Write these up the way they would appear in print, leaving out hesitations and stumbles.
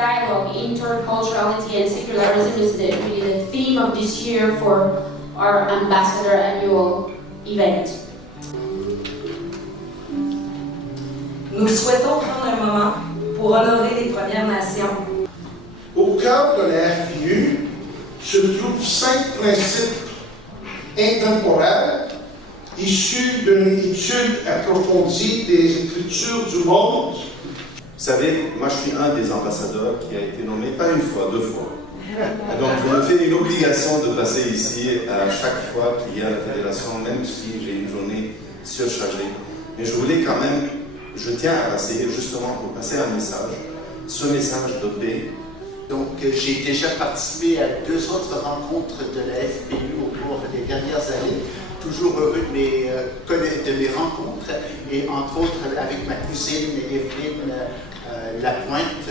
dialogue, interculturality and secularism is really the theme of this year for our Ambassador Annual event. Nous souhaitons prendre un moment pour honorer les Premières Nations. Au cœur de la FPU se trouvent 5 principes intemporels issus d'une étude approfondie des Écritures du monde. Vous savez, moi je suis un des ambassadeurs qui a été nommé pas une fois, 2 fois. Et donc je me fais une obligation de passer ici à chaque fois qu'il y a la fédération, même si j'ai une journée surchargée. Mais je voulais quand même, je tiens à passer justement pour passer un message, ce message de paix. Donc j'ai déjà participé à 2 autres rencontres de la FPU au cours des dernières années. Toujours heureux de mes rencontres et entre autres avec ma cousine Evelyne Lapointe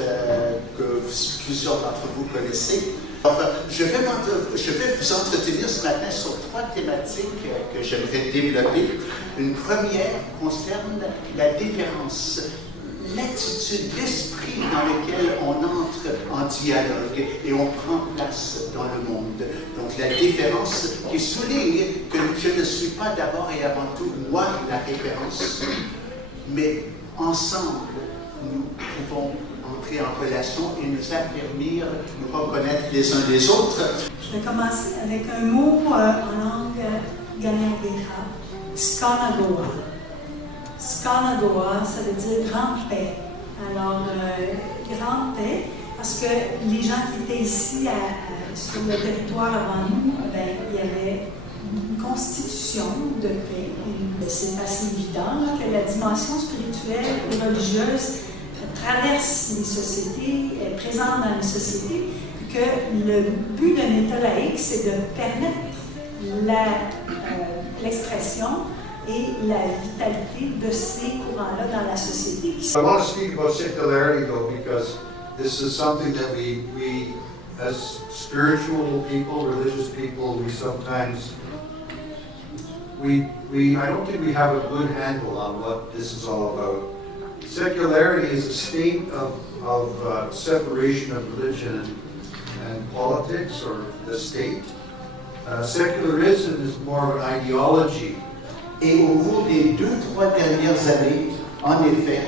que plusieurs d'entre vous connaissez. Alors, je vais vous entretenir ce matin sur 3 thématiques que j'aimerais développer. Une première concerne la différence, l'attitude, l'esprit dans lequel on entre en dialogue et on prend place dans le monde. Donc la différence qui souligne que je ne suis pas d'abord et avant tout moi la référence, mais ensemble nous pouvons entrer en relation et nous affermir, nous reconnaître les uns les autres. Je vais commencer avec un mot en langue Ganéandéha, Skanagoa. Skanagoa, ça veut dire grande paix. Alors, grande paix, parce que les gens qui étaient ici sur le territoire avant nous, il y avait une constitution de paix. C'est assez évident là, que la dimension spirituelle et religieuse traverse les sociétés, est présente dans les sociétés, que le but d'un État laïque, c'est de permettre l'expression et la vitalité de ces courants-là dans la société. I want to speak about secularity though, because this is something that we as spiritual people, religious people, we sometimes, I don't think we have a good handle on what this is all about. Secularity is a state of separation of religion and politics, or the state. Secularism is more of an ideology. Et au cours des 2-3 dernières années, en effet,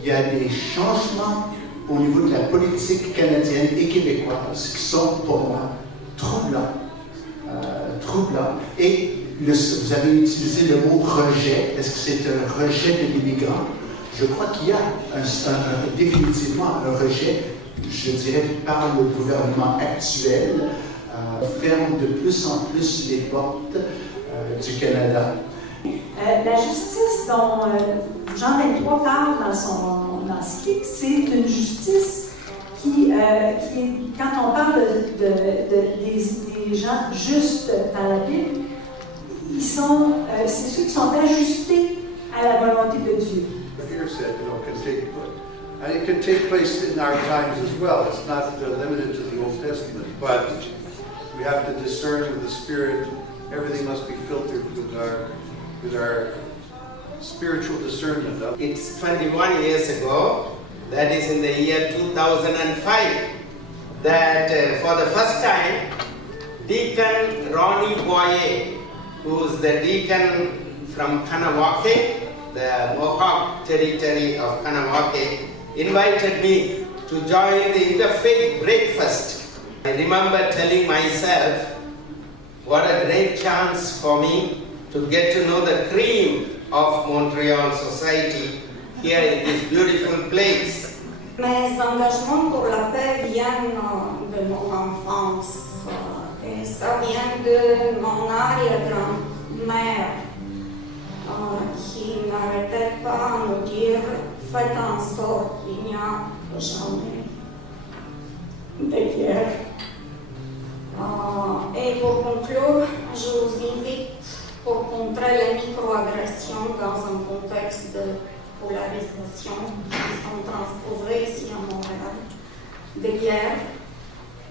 il y a des changements au niveau de la politique canadienne et québécoise qui sont pour moi troublants. Et vous avez utilisé le mot rejet. Est-ce que c'est un rejet de l'immigrant? Je crois qu'il y a définitivement un rejet, je dirais, par le gouvernement actuel, ferme de plus en plus les portes du Canada. La justice dont Jean 23 parle dans son encyclique, c'est une justice qui est, quand on parle des gens justes dans la Bible, c'est ceux qui sont ajustés à la volonté de Dieu. Here said, and it can take place in our times as well. It's not limited to the Old Testament, but we have to discern with the Spirit. Everything must be filtered with our spiritual discernment. It's 21 years ago, that is in the year 2005, that for the first time, Deacon Ronnie Boye, who's the deacon from Kanawake, the Mohawk territory of Kanawake, invited me to join the interfaith breakfast. I remember telling myself, what a great chance for me to get to know the cream of Montreal society here in this beautiful place. Mes engagements pour la paix viennent de mon enfance et ça vient de mon arrière-grand-mère qui n'arrêtait pas de nous dire faites en sorte qu'il n'y a jamais de guerre. Et pour conclure, je vous invite pour contrer les microagressions dans un contexte de polarisation qui sont transposées ici à Montréal, de guerre,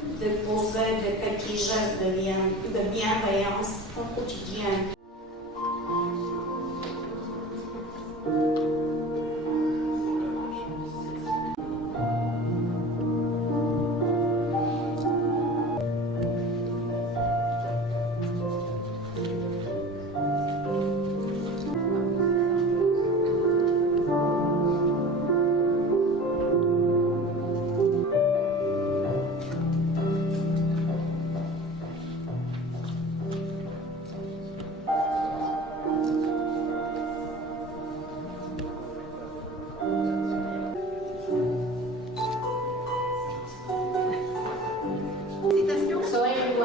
de poser des petits gestes de bienveillance au quotidien.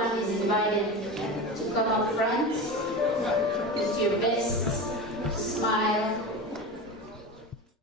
everyone is invited to come up front, do your best, smile,